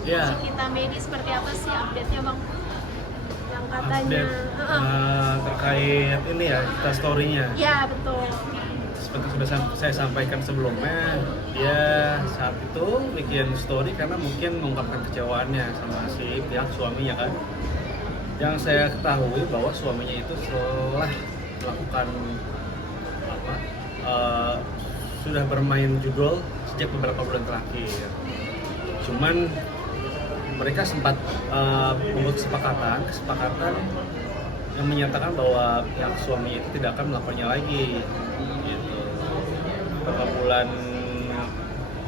Ya, Cikita Medi seperti apa sih update-nya Bang? Yang katanya, update terkait ini ya, kita story-nya. ya betul. Seperti sudah saya sampaikan sebelumnya, dia saat itu bikin story karena mungkin mengungkapkan kecewaannya sama si pihak suaminya kan. Yang saya ketahui bahwa suaminya itu setelah melakukan apa, eh, sudah bermain judol sejak beberapa bulan terakhir. Cuman mereka sempat membuat kesepakatan yang menyatakan bahwa pihak suami itu tidak akan melakukannya lagi. Gitu. Beberapa bulan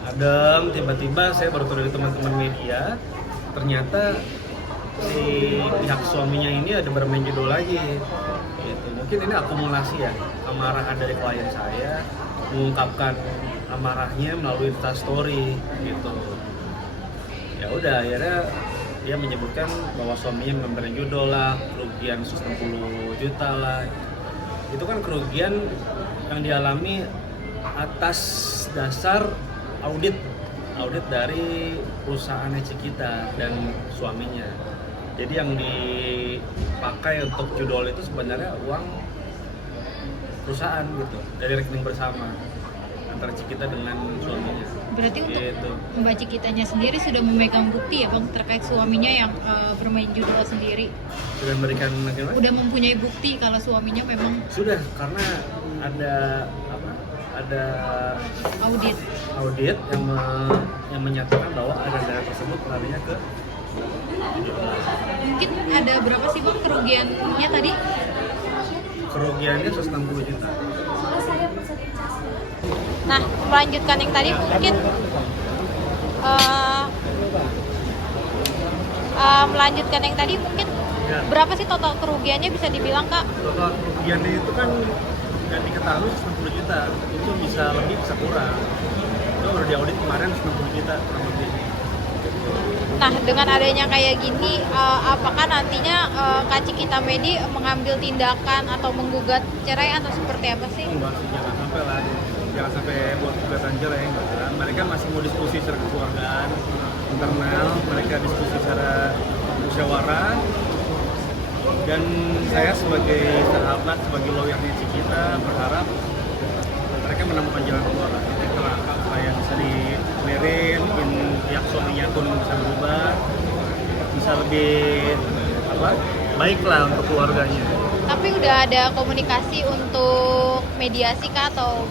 adem, tiba-tiba saya baru tahu dari teman-teman media, ternyata si pihak suaminya ini ada bermain judul lagi. Gitu. Mungkin ini akumulasi ya, amarah dari klien saya mengungkapkan amarahnya melalui Instastory gitu. Ya udah akhirnya dia menyebutkan bahwa suaminya memberi judul lah, kerugian 160 juta lah. Itu kan kerugian yang dialami atas dasar audit dari perusahaan Cikita dan suaminya. Jadi yang dipakai untuk judul itu sebenarnya uang perusahaan gitu, dari rekening bersama antara Cikita dengan suaminya. Berarti untuk Gitu. Mbak Cikitanya sendiri sudah memegang bukti ya Bang terkait suaminya yang bermain judul sendiri. Sudah memberikan bagaimana? Udah mempunyai bukti kalau suaminya memang Sudah, karena ada ada audit. audit yang menyatakan bahwa ada dana tersebut larinya ke Mungkin ada berapa sih Bang kerugiannya tadi? kerugiannya 160 juta. Nah, melanjutkan yang tadi mungkin melanjutkan yang tadi mungkin Ya. berapa sih total kerugiannya bisa dibilang Kak? Total kerugiannya itu kan yang diketahui 60 juta, itu bisa lebih bisa kurang. Itu udah diaudit kemarin 60 juta kurang lebih. Nah, dengan adanya kayak gini, apakah nantinya Kak Cikita Medi mengambil tindakan atau menggugat cerai atau seperti apa sih? Enggak sih, jangan sampai lah, jangan sampai buat gugatan cerai enggak kan. Mereka masih mau diskusi secara kekeluargaan internal, mereka diskusi secara musyawarah. Dan saya sebagai sahabat, sebagai lawyernya Cikita berharap mereka menemukan jalan keluar lah. Setelah apa yang bisa dikelirin, pihak suaminya pun bisa berubah, bisa lebih baik lah untuk keluarganya. Tapi udah ada komunikasi untuk mediasi kah atau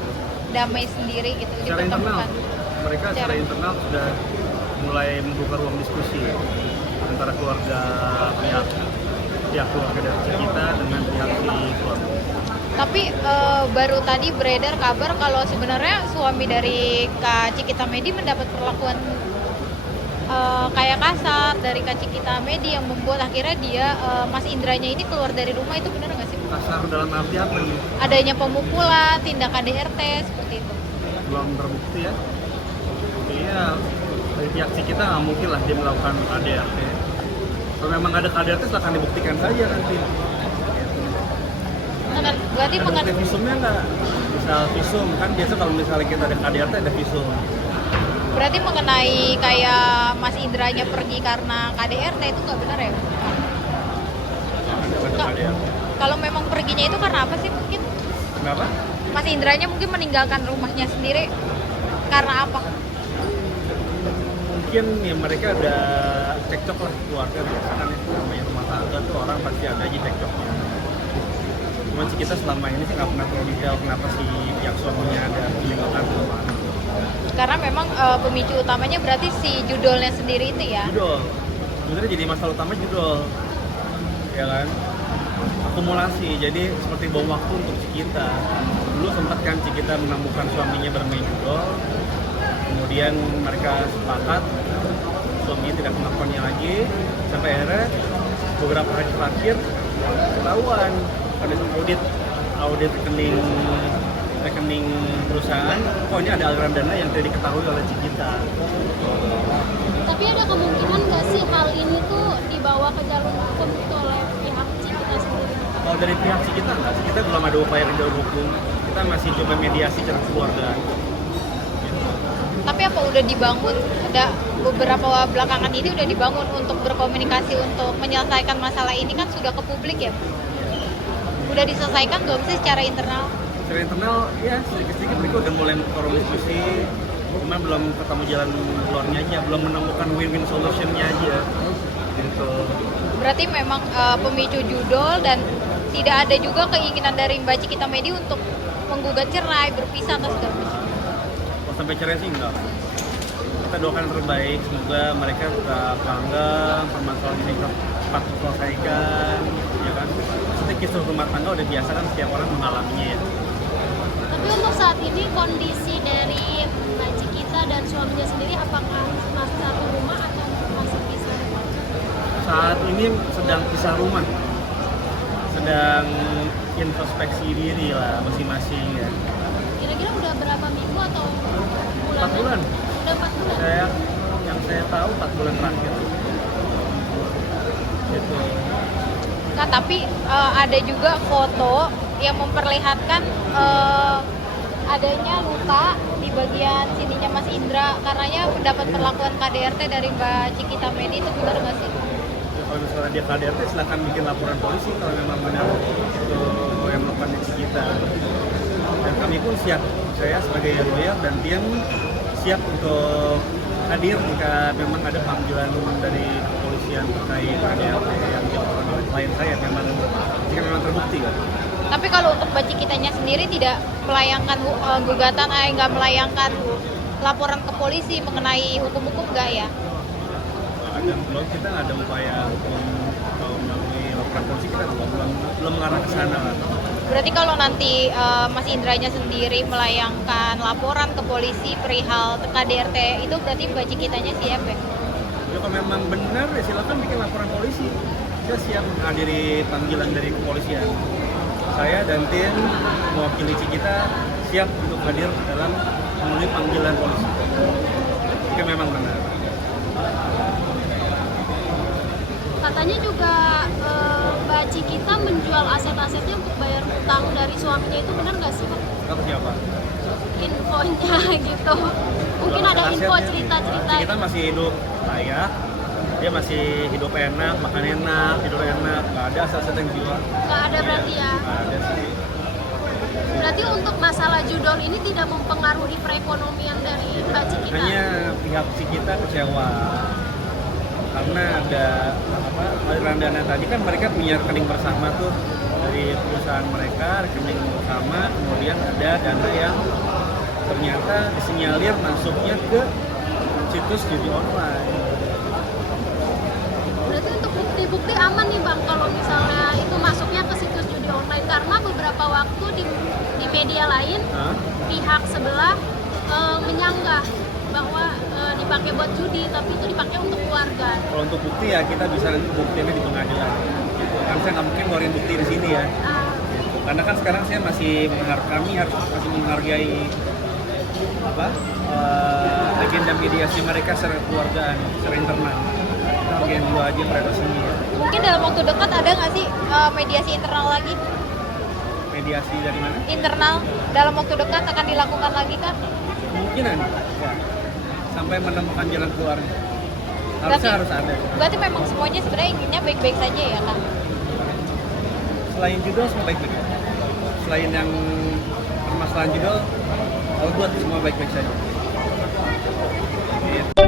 damai sendiri gitu Secara internal, dipertemukan? mereka secara internal sudah mulai membuka ruang diskusi antara keluarga pihak keluarga dari Cikita dengan pihak si keluarga. Tapi baru tadi beredar kabar kalau sebenarnya suami dari Kak Cikita Medi mendapat perlakuan kayak kasar dari Kak Cikita Medi yang membuat akhirnya dia Mas Indranya ini keluar dari rumah, itu benar nggak sih? Kasar dalam arti apa nih? Adanya pemukulan, tindakan DRT seperti itu. Belum terbukti ya. Iya, dari pihak Cikita nggak mungkin lah dia melakukan KDRT. Kalau memang ada KDRT silahkan dibuktikan saja nanti. Berarti Ada visumnya nggak? Misal visum kan biasa kalau misalnya kita ada KDRT ada visum. berarti mengenai kayak Mas Indranya pergi karena KDRT itu nggak benar ya? Ada Kak, KDRT. kalau memang perginya itu karena apa sih mungkin? Kenapa? Mas Indranya mungkin meninggalkan rumahnya sendiri karena apa? Mungkin ya mereka ada cekcok lah keluarga biasa kan ya, namanya rumah tangga tuh orang pasti ada aja cekcoknya. Cuman sih kita selama ini sih nggak pernah tahu detail kenapa si pihak suaminya ada meninggalkan rumah. Karena memang pemicu utamanya berarti si judulnya sendiri itu ya. Judul, sebenarnya jadi masalah utama judul, ya kan? Akumulasi, jadi seperti bom waktu untuk Cikita. Dulu sempat kan Cikita menemukan suaminya bermain judul, kemudian mereka sepakat suaminya tidak melakukannya lagi, sampai akhirnya beberapa hari terakhir ketahuan pada audit rekening perusahaan, kok ini ada aliran dana yang tidak diketahui oleh Cikita. Tapi ada kemungkinan nggak sih hal ini tuh dibawa ke jalur hukum gitu oleh pihak Cikita sendiri? Kalau dari pihak Cikita enggak, kita belum ada upaya di jalur hukum, kita masih coba mediasi secara keluarga. Tapi Tapi apa udah dibangun, udah beberapa belakangan ini udah dibangun untuk berkomunikasi untuk menyelesaikan masalah ini kan sudah ke publik ya? Udah diselesaikan belum sih secara internal? Secara internal ya sedikit-sedikit mereka udah mulai forum diskusi, cuma belum ketemu jalan keluarnya aja, belum menemukan win-win solutionnya aja gitu. Berarti memang pemicu judul dan tidak ada juga keinginan dari Mbak Cikita Medi untuk menggugat cerai, berpisah atau segala macam. Kalau sampai cerai sih enggak. Kita doakan yang terbaik, semoga mereka tetap bangga, permasalahan ini cepat diselesaikan, ya kan. Maksudnya kisah rumah tangga udah biasa kan, setiap orang mengalaminya ya. Tapi untuk saat ini kondisi dari Mbak Cikita dan suaminya sendiri apakah masih satu rumah atau masih pisah? Saat ini sedang pisah rumah, sedang introspeksi diri lah masing-masing ya. Kira-kira udah berapa minggu atau bulan? 4 bulan. Udah 4 bulan. Yang saya tahu 4 bulan terakhir. Gitu. Nah, tapi ada juga foto yang memperlihatkan adanya luka di bagian sininya Mas Indra karenanya mendapat perlakuan KDRT dari Mbak Cikita Medi, itu benar nggak sih? Ya, kalau misalnya dia KDRT silahkan bikin laporan polisi kalau memang benar itu yang melakukan kita. Dan kami pun siap, saya sebagai lawyer dan tim siap untuk hadir jika memang ada panggilan dari kepolisian terkait KDRT yang dilakukan oleh klien saya jika memang terbukti. Tapi kalau untuk Mbak Cikitanya sendiri tidak melayangkan gugatan, nggak melayangkan laporan ke polisi mengenai hukum-hukum nggak ya? Belum, kita nggak ada upaya hukum melalui laporan polisi, kita belum mengarah ke sana lah. Berarti kalau nanti Mas Indranya sendiri melayangkan laporan ke polisi perihal KDRT itu berarti Mbak Cikitanya siap ya? Ya kalau memang benar ya silakan bikin laporan polisi. Saya siap menghadiri panggilan dari kepolisian. Saya dan tim mewakili Cikita siap untuk hadir dalam memenuhi panggilan polisi. Jika memang benar. Katanya juga Mbak Cikita menjual aset-asetnya untuk bayar utang dari suaminya, itu benar nggak sih, Pak? Kata siapa? Infonya gitu. Mungkin ada info cerita-cerita. Cikita masih hidup layak, dia masih hidup enak, makan enak, tidur enak, nggak ada aset-aset yang dijual. Nggak ada berarti ya? Nggak ada sih. Berarti untuk masalah judul ini tidak mempengaruhi perekonomian dari Mbak Cikita? Hanya pihak Cikita kecewa karena ada aliran dana tadi kan mereka punya rekening bersama tuh dari perusahaan mereka, rekening bersama, kemudian ada dana yang ternyata disinyalir masuknya ke situs judi online. Berarti untuk bukti-bukti aman nih Bang kalau misalnya itu masuknya ke situs judi online, karena beberapa waktu di media lain pihak sebelah menyanggah bahwa dipakai buat judi, tapi itu dipakai untuk keluarga. Kalau untuk bukti ya kita bisa nanti buktinya di pengadilan. Gitu. Kan saya nggak mungkin ngeluarin bukti di sini ya. Gitu. Karena kan sekarang saya kami harus masih menghargai agenda mediasi mereka secara keluargaan, secara internal. Kita bagian dua aja mereka sendiri. Mungkin dalam waktu dekat ada nggak sih mediasi internal lagi? Mediasi dari mana? Internal dalam waktu dekat akan dilakukan lagi kah? Kemungkinan ya. Sampai menemukan jalan keluarnya. Harusnya harus ada. Berarti memang semuanya sebenarnya inginnya baik-baik saja ya kan? Selain judul semua baik-baik. Selain yang permasalahan judul, kalau buat semua baik-baik saja. Gitu.